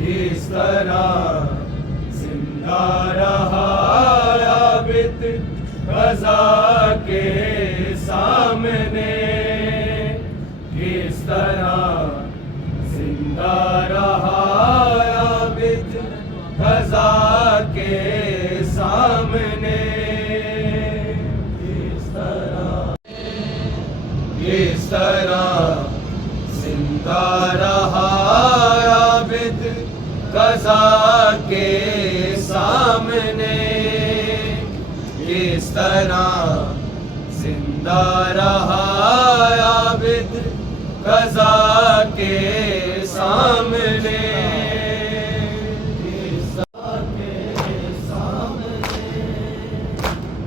کس طرح زندہ رہا عابد قضا کے سامنے، کس طرح زندہ رہا عابد قضا کے سامنے، کس طرح زندہ رہا عابد قضا کے سامنے، کس طرح زندہ رہا عابد قضا کے سامنے،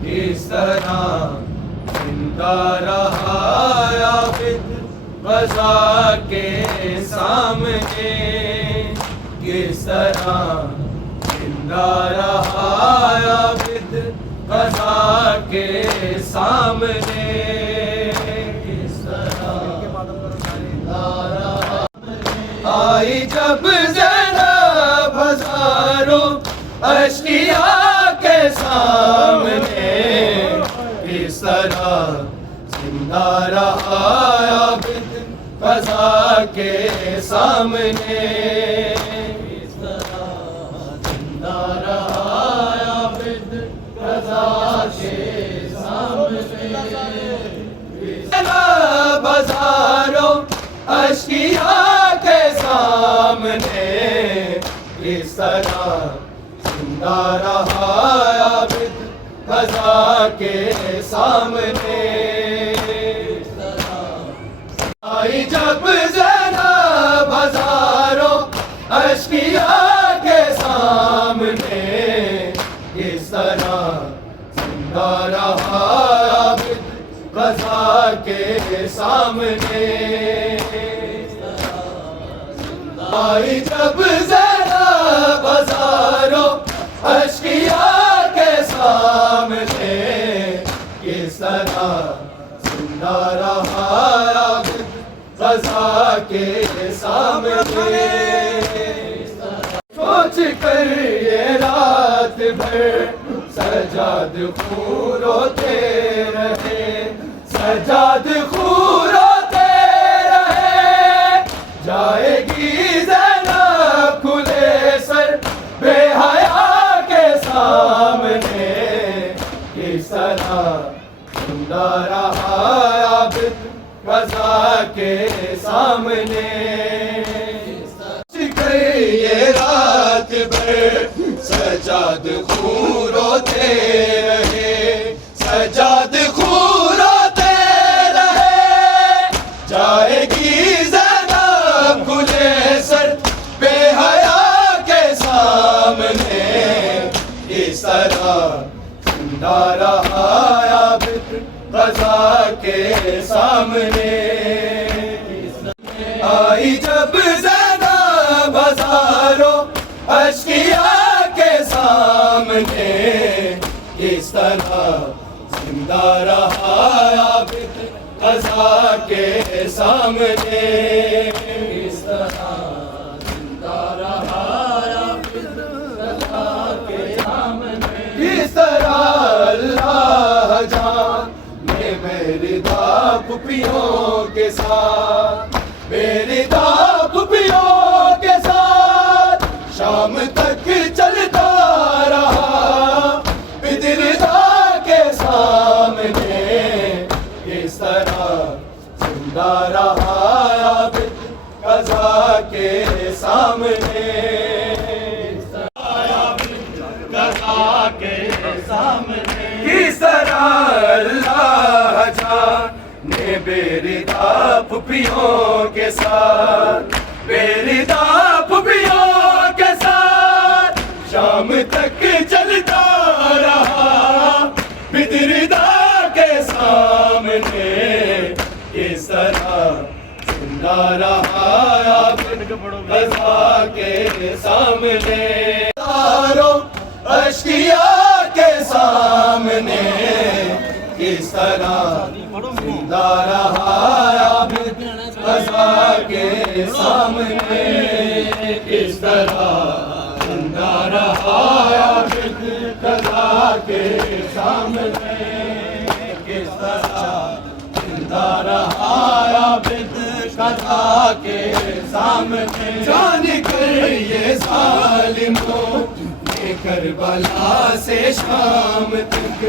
کس طرح زندہ رہا عابد قضا کے سامنے، کس طرح زندہ رہا عابد قضا کے سامنے، کس طرح زندہ رہا۔ آئی جب زینب ہزاروں اشقیاء کے سامنے، کس طرح زندہ رہا عابد قضا کے سامنے، کس طرح زندہ رہا عابد قضا کے سامنے، ہزاروں اشقیاء کے سامنے، کس طرح زندہ رہا عابد قضا کے سامنے، آئی جب زینب ہزاروں اشقیاء کے سامنے، کس طرح زندہ رہا عابد قضا کے سامنے، آئی جب زینب ہزاروں اشقیاء کے سامنے، کس طرح زندہ رہا عابد قضا کے سامنے، سوچ کر یہ رات بھر سجاد خوں روتے رہے، سجاد خوں روتے رہے، جائے گی زینب کھلے سر بے حیا کے سامنے، کس طرح زندہ رہا عابد قضا کے سامنے، یہ رات بھر سجاد خوں روتے رہے، سجاد خوں روتے رہے، جائے گی زینب کھلے سر بے حیا کے سامنے، اس طرح زندہ رہا عابد قضا کے سامنے، آئی جب زینب ہزاروں اشقیاء کے سامنے، کس طرح زندہ رہا عابد قضا کے سامنے، کس طرح زندہ رہا عابد قضا کے سامنے، کس طرح اللہ جان نے میری داپ پھوپھیوں کے ساتھ، میری داپ پھوپھیوں کے ساتھ شام تک چلتا رہا، بدردا کے سامنے، اس طرح زندہ رہا عابد قضا کے سامنے، قضا کے سامنے، کس طرح اللہ جان نے میری داپ پھوپھیوں کے ساتھ، میری داپ پھوپھیوں کے ساتھ شام تک چلتا رہا، بدردا کے سامنے، اس طرح زندہ رہا عابد قضا کے سامنے، ہزاروں اشقیاء کے سامنے، کس طرح زندہ رہا عابد قضا کے سامنے، کس طرح طرح زندہ رہا عابد قضا کے سامنے، کس طرح زندہ رہا عابد قضا کے سامنے، جان کر یہ ظالموں نے کربلا سے شام تک،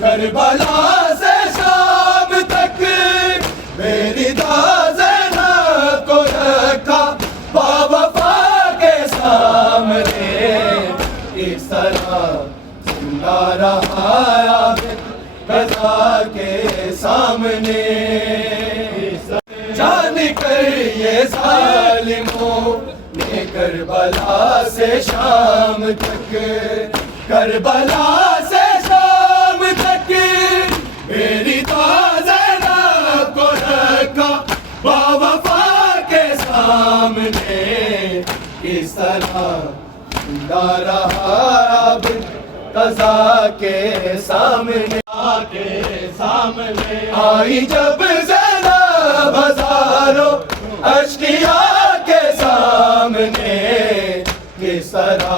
کربلا سے شام تک میری زینب کو رکھا باوفا کے سامنے، اس طرح زندہ رہا عابد قضا کے سامنے، جان کر یہ ظالموں نے کربلا سے شام تک، کربلا سے شام تک میری زینب کو رکھا باوفا کے سامنے، اس طرح زندہ رہا عابد قضا کے سامنے، آئی جب زینب ہزاروں اشقیاء کے سامنے، کس طرح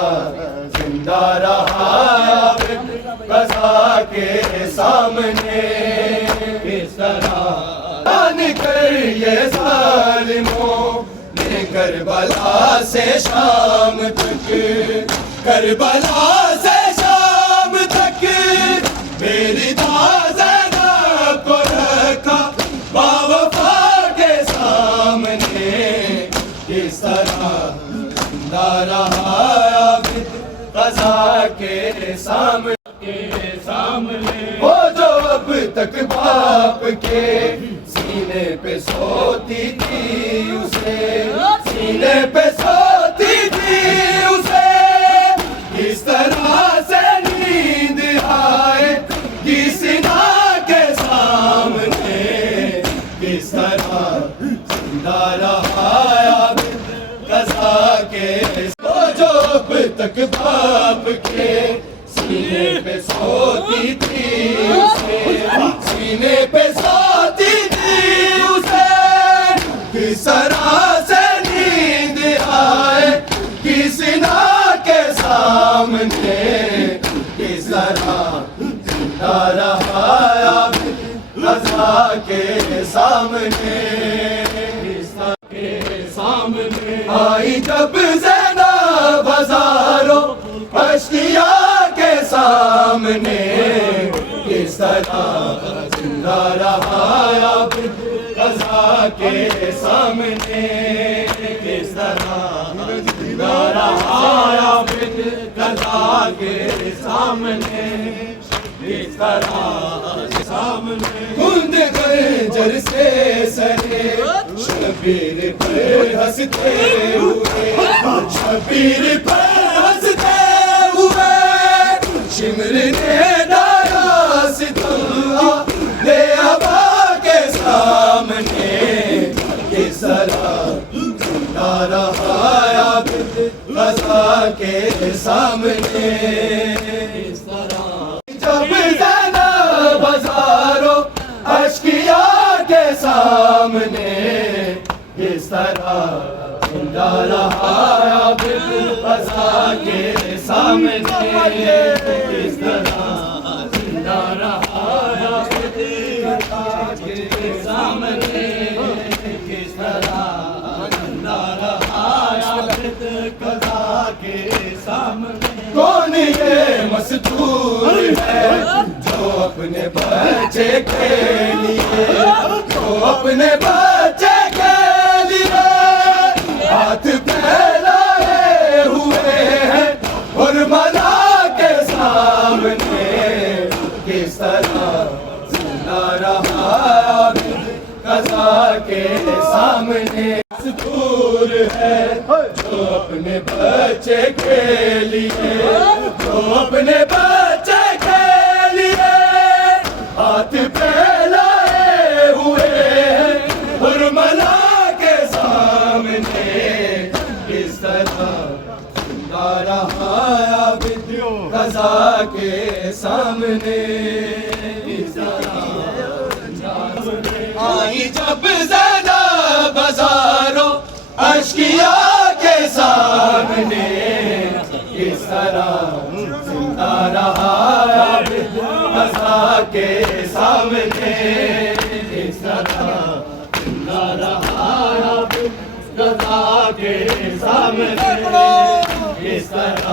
زندہ رہا عابد قضا کے سامنے، کس طرح جان کر یہ ظالموں نے کربلا سے شام تک، کربلا سے شام تک میری زینب کو رکھا باوفا کے سامنے، کس طرح زندہ رہا عابد قضا کے سامنے، وہ جو اب تک باپ کے سینے پہ سوتی تھی اسے، سینے پہ سوتی تھی اسے کس طرح سے نیند آئے گی سنا کے سامنے، کس طرح زندہ رہا عابد قضا کے، وہ جو اب تک باپ کے سینے پہ سوتی تھی اسے، سینے پہ سوتی تھی اسے کس طرح سے نیند آئے کس نا کے سامنے، کس طرح زندہ رہا عابد قضا کے سامنے، آئی جب زینب ہزاروں اشقیاء کے سامنے، کس طرح زندہ رہا عابد قضا کے سامنے، کس طرح زندہ رہا عابد قضا کے سامنے، کس طرح سامنے، کند خنجر سے سرے شبیر پر ہنستے ہوئے، شبیر پر ہنستے ہوئے شمر نے ڈالا ستارہ لے ابا کے سامنے، کس طرح زندہ رہا عابد قضا کے سامنے، کس طرح جب زینب ہزاروں اشقیاء کے سامنے، کس طرح زندہ رہا عابد قضا کے سامنے، کس طرح زندہ رہا عابد قضا کے سامنے، کس طرح زندہ رہا عابد قضا کے سامنے، کون یہ مستور ہے جو اپنے بچے کے لیے، جو اپنے بچے کے لیے ہاتھ پھیلائے ہوئے ہیں حرملا کے سامنے، کس طرح زندہ رہا عابد قضا کے سامنے، مستور ہے جو اپنے بچے کے لیے، جو اپنے بچے کے لیے ہاتھ پھیلائے ہوئے ہیں حرملا کے سامنے، کس طرح زندہ رہا عابد قضا کے سامنے، کس طرح آئی جب زینب ہزاروں اشقیاء کے سامنے کس طرح زندہ رہا عابد قضا کے سامنے کس طرح زندہ رہا عابد قضا کے سامنے کس طرح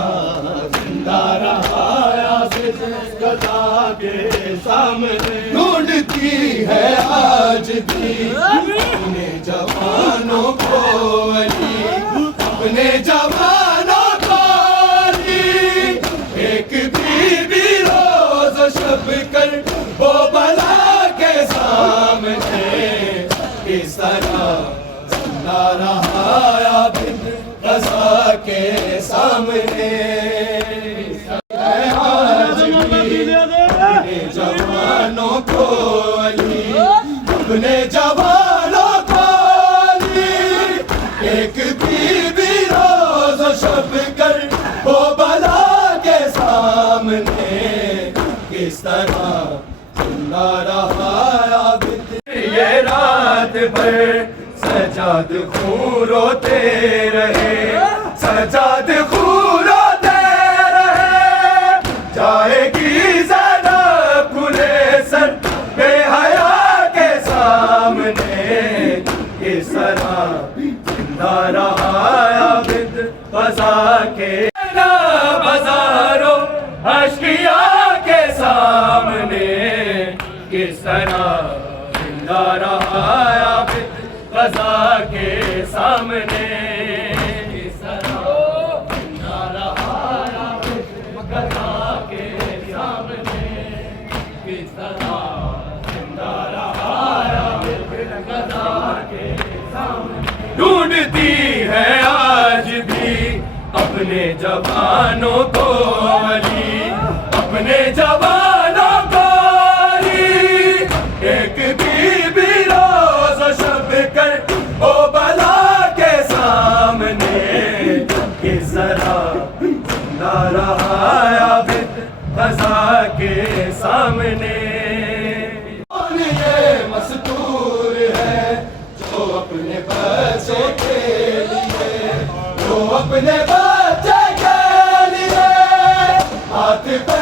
زندہ رہا عابد قضا کے سامنے ڈھونڈتی ہے آج بھی اپنے جوانوں کو علی اپنے جوانوں کو علی ایک بھی روز و شب کر وہ بلا کے سامنے کس طرح زندہ رہا عابد قضا کے سامنے آج بھی اپنے جوانوں کو علی اپنے جوانوں کو علی ایک بھی روز و شب کر وہ بلا کے سامنے کس طرح زندہ رہا عابد یہ رات بھر سجاد خون روتے رہے سجاد خون روتے رہے جائے گی زینب کھلے سر بے حیا کے سامنے کس طرح زندہ رہا عابد قضا کے بازاروں اشقیا کے سامنے کس طرح زندہ رہا عابد قضا کے سامنے کس طرح زندہ رہا عابد قضا کے سامنے کس طرح زندہ رہا عابد قضا کے سامنے ڈھونڈتی ہے آج بھی اپنے جوانوں کو علی اپنے جوانوں کو علی ایک بھی روز و شب کر او بلا کے سامنے کس طرح زندہ رہا عابد قضا کے سامنے کون یہ مستور ہے جو اپنے بچے کے لیے جو اپنے بچے کے لیے ہاتھ پہ